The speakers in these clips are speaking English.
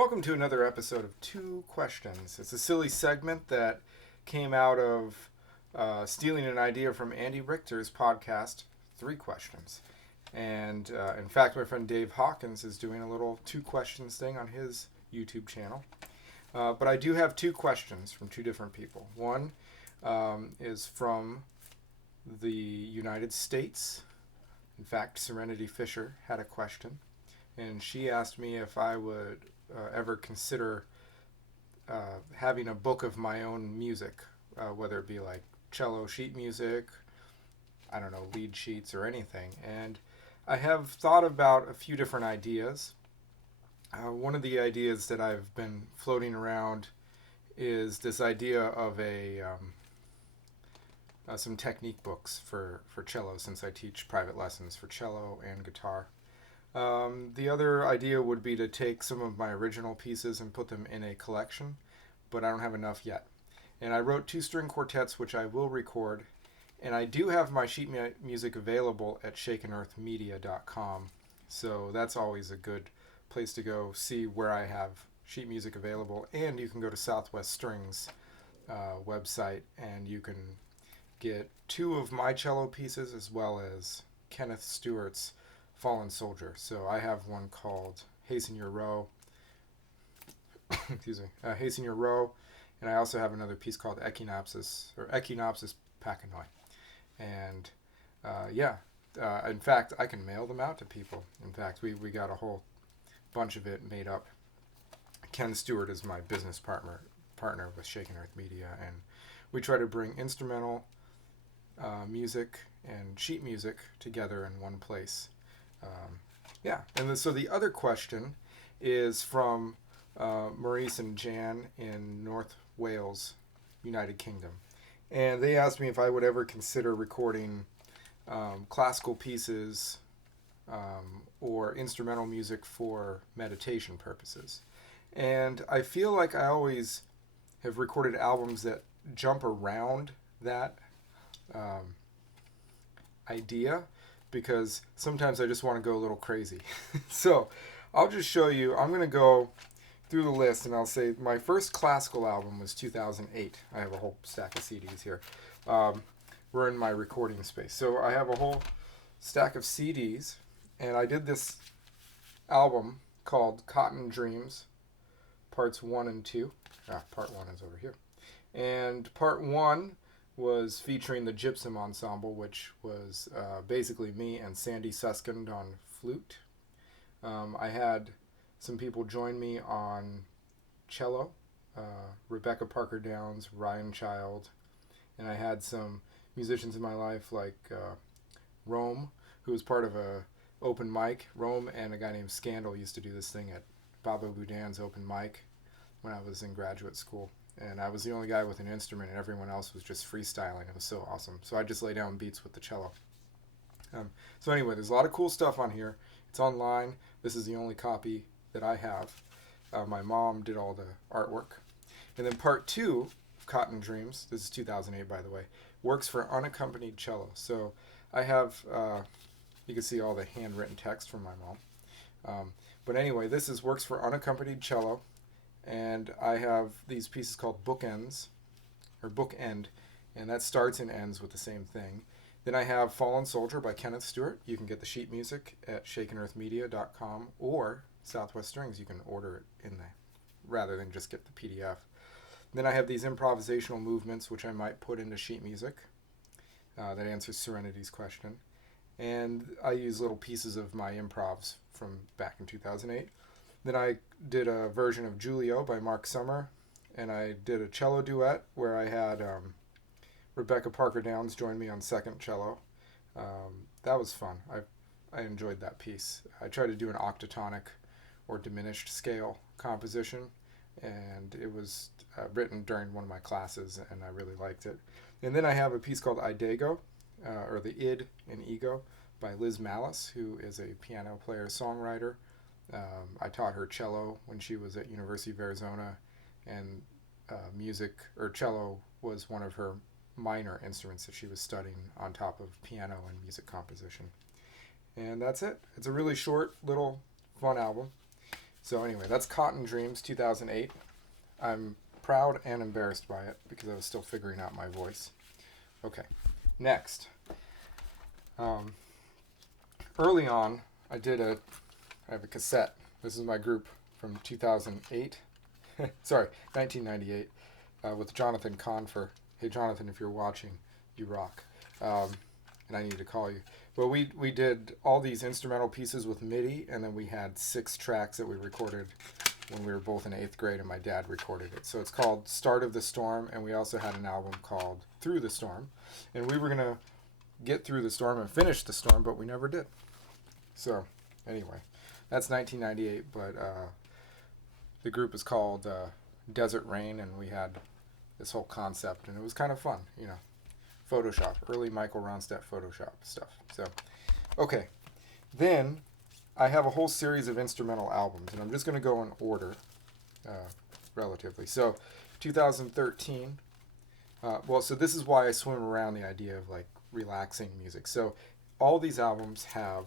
Welcome to another episode of Two Questions. It's a silly segment that came out of stealing an idea from Andy Richter's podcast, Three Questions. And in fact, my friend Dave Hawkins is doing a little Two Questions thing on his YouTube channel. But I do have two questions from two different people. One is from the United States. In fact, Serenity Fisher had a question. And she asked me if I would ever consider having a book of my own music, whether it be like cello sheet music, I don't know, lead sheets or anything. And I have thought about a few different ideas. One of the ideas that I've been floating around is this idea of some technique books for cello, since I teach private lessons for cello and guitar. The other idea would be to take some of my original pieces and put them in a collection, but I don't have enough yet. And I wrote two string quartets, which I will record, and I do have my sheet music available at shakenearthmedia.com, so that's always a good place to go see where I have sheet music available. And you can go to Southwest Strings website, and you can get two of my cello pieces as well as Kenneth Stewart's Fallen Soldier. So I have one called Hasten Your Row. Excuse me. Hasten Your Row. And I also have another piece called Echinopsis Pacanoy. And in fact, I can mail them out to people. In fact, we got a whole bunch of it made up. Ken Stewart is my business partner with Shaken Earth Media, and we try to bring instrumental music and sheet music together in one place. So the other question is from Maurice and Jan in North Wales, United Kingdom. And they asked me if I would ever consider recording classical pieces or instrumental music for meditation purposes. And I feel like I always have recorded albums that jump around that idea, because sometimes I just want to go a little crazy. So I'll just show you. I'm going to go through the list, and I'll say my first classical album was 2008. I have a whole stack of CDs here. We're in my recording space. So I have a whole stack of CDs, and I did this album called Cotton Dreams, Parts 1 and 2. Part 1 is over here. And Part 1 was featuring the Gypsum Ensemble, which was basically me and Sandy Suskind on flute. I had some people join me on cello, Rebecca Parker Downs, Ryan Child, and I had some musicians in my life like Rome, who was part of a open mic. Rome and a guy named Scandal used to do this thing at Baba Boudin's open mic when I was in graduate school. And I was the only guy with an instrument, and everyone else was just freestyling. It was so awesome. So I just lay down beats with the cello. So anyway, there's a lot of cool stuff on here. It's online. This is the only copy that I have. My mom did all the artwork. And then Part 2 of Cotton Dreams, this is 2008 by the way, works for unaccompanied cello. So I have, you can see all the handwritten text from my mom. But anyway, this is works for unaccompanied cello. And I have these pieces called Bookends, or Bookend, and that starts and ends with the same thing. Then I have Fallen Soldier by Kenneth Stewart. You can get the sheet music at shakenearthmedia.com, or Southwest Strings. You can order it in there rather than just get the PDF. Then I have these improvisational movements, which I might put into sheet music. That answers Serenity's question. And I use little pieces of my improvs from back in 2008. Then I did a version of Julio by Mark Summer, and I did a cello duet where I had Rebecca Parker Downs join me on second cello. That was fun. I enjoyed that piece. I tried to do an octatonic or diminished scale composition, and it was written during one of my classes, and I really liked it. And then I have a piece called Idego, or the Id and Ego, by Liz Malice, who is a piano player songwriter. I taught her cello when she was at University of Arizona, and cello was one of her minor instruments that she was studying on top of piano and music composition. And that's it. It's a really short, little, fun album. So anyway, that's Cotton Dreams 2008. I'm proud and embarrassed by it because I was still figuring out my voice. Okay, next. Um, Early on, I have a cassette. This is my group from 2008. Sorry, 1998, with Jonathan Confer. Hey, Jonathan, if you're watching, you rock. And I need to call you. But we did all these instrumental pieces with MIDI, and then we had 6 tracks that we recorded when we were both in 8th grade, and my dad recorded it. So it's called Start of the Storm, and we also had an album called Through the Storm. And we were going to get through the storm and finish the storm, but we never did. So anyway, that's 1998, but the group is called Desert Rain, and we had this whole concept, and it was kind of fun, you know. Photoshop, early Michael Ronstadt Photoshop stuff. So, okay. Then I have a whole series of instrumental albums, and I'm just going to go in order, relatively. So, 2013. So this is why I swim around the idea of like relaxing music. So, all these albums have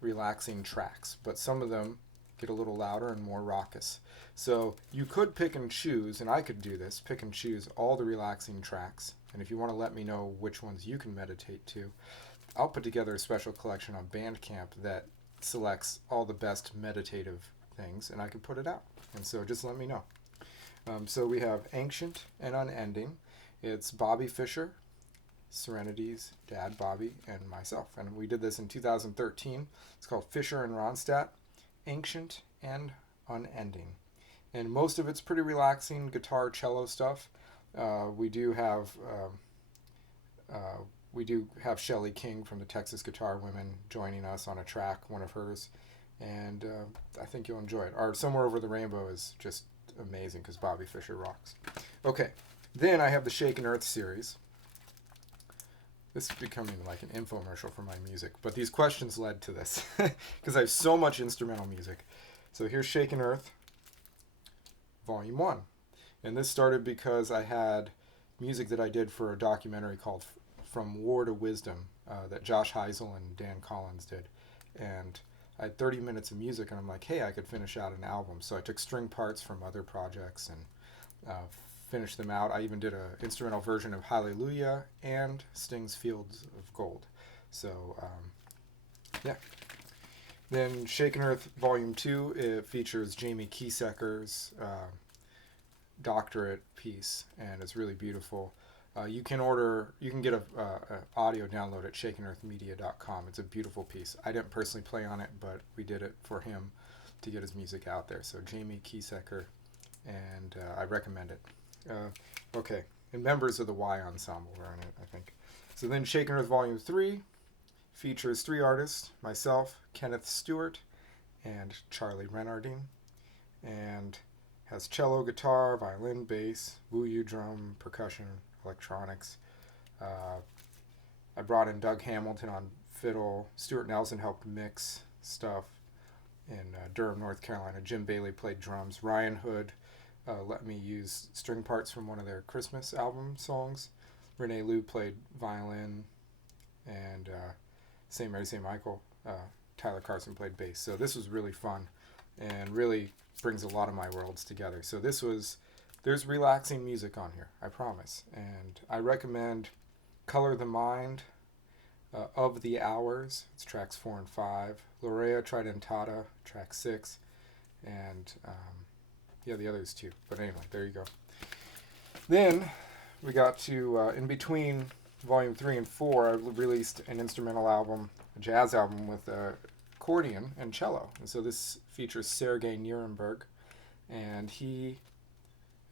relaxing tracks, but some of them get a little louder and more raucous. So you could pick and choose, and I could do this, pick and choose all the relaxing tracks. And if you want to let me know which ones you can meditate to, I'll put together a special collection on Bandcamp that selects all the best meditative things, and I can put it out. And so just let me know. So we have Ancient and Unending. It's Bobby Fisher, Serenity's dad, Bobby, and myself. And we did this in 2013. It's called Fisher and Ronstadt, Ancient and Unending. And most of it's pretty relaxing guitar, cello stuff. We do have Shelley King from the Texas Guitar Women joining us on a track, one of hers, and I think you'll enjoy it. Our Somewhere Over the Rainbow is just amazing because Bobby Fischer rocks. Okay, then I have the Shaken Earth series. This is becoming like an infomercial for my music, but these questions led to this because I have so much instrumental music. So here's Shaken Earth, Volume 1. And this started because I had music that I did for a documentary called From War to Wisdom that Josh Heisel and Dan Collins did. And I had 30 minutes of music, and I'm like, hey, I could finish out an album. So I took string parts from other projects and finished them out. I even did an instrumental version of Hallelujah and Sting's Fields of Gold. So, yeah. Then Shaken Earth Volume 2, it features Jamie Kiesecker's doctorate piece, and it's really beautiful. You can get a audio download at shakenearthmedia.com. It's a beautiful piece. I didn't personally play on it, but we did it for him to get his music out there. So Jamie Kiesecker, and I recommend it. Okay, and members of the Y Ensemble are in it, I think. So then Shaken Earth Volume 3 features 3 artists, myself, Kenneth Stewart, and Charlie Renardine, and has cello, guitar, violin, bass, woo-yu drum, percussion, electronics. I brought in Doug Hamilton on fiddle. Stuart Nelson helped mix stuff in Durham, North Carolina. Jim Bailey played drums. Ryan Hood let me use string parts from one of their Christmas album songs. Renee Liu played violin, and St. Mary St. Michael, Tyler Carson played bass. So this was really fun and really brings a lot of my worlds together. So there's relaxing music on here, I promise. And I recommend Color the Mind, Of the Hours, it's tracks 4 and 5, Lorea Tridentata, track 6, and the others too. But anyway, there you go. Then we got to, in between Volume 3 and 4, I released an instrumental album, a jazz album with accordion and cello. And so this features Sergei Nuremberg, and he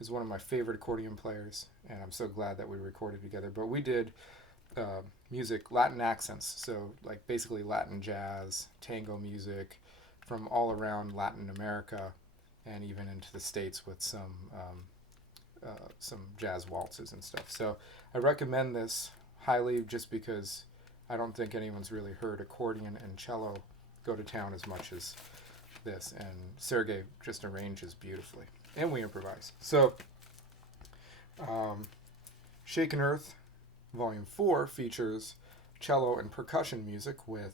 is one of my favorite accordion players, and I'm so glad that we recorded together. But we did music, Latin accents, so like basically Latin jazz, tango music from all around Latin America, and even into the States with some jazz waltzes and stuff. So I recommend this highly just because I don't think anyone's really heard accordion and cello go to town as much as this, and Sergei just arranges beautifully, and we improvise. So Shaken Earth Volume 4 features cello and percussion music with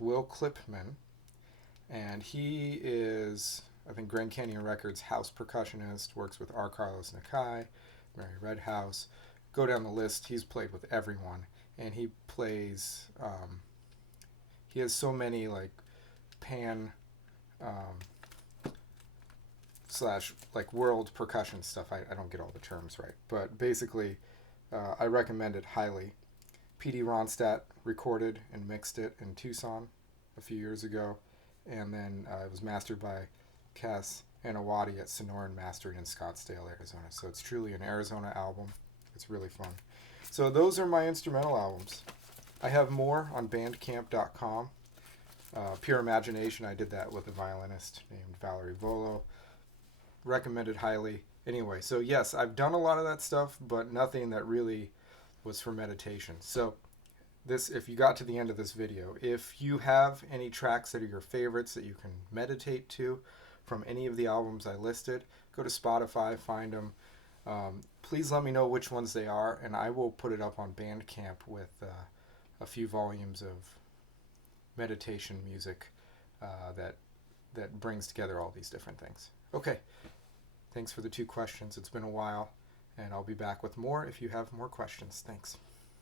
Will Clipman And he is, I think, Grand Canyon Records house percussionist, works with R. Carlos Nakai, Mary Redhouse. Go down the list, he's played with everyone. And he plays, he has so many like pan slash like world percussion stuff. I don't get all the terms right. But basically, I recommend it highly. P.D. Ronstadt recorded and mixed it in Tucson a few years ago, and then it was mastered by Cass Anawati at Sonoran Mastering in Scottsdale, Arizona. So it's truly an Arizona album. It's really fun. So those are my instrumental albums. I have more on bandcamp.com. Pure Imagination, I did that with a violinist named Valerie Volo. Recommended highly. Anyway, so yes, I've done a lot of that stuff, but nothing that really was for meditation. So this, if you got to the end of this video, if you have any tracks that are your favorites that you can meditate to from any of the albums I listed, go to Spotify, find them. Please let me know which ones they are, and I will put it up on Bandcamp with a few volumes of meditation music that brings together all these different things. Okay, thanks for the 2 questions. It's been a while, and I'll be back with more if you have more questions. Thanks.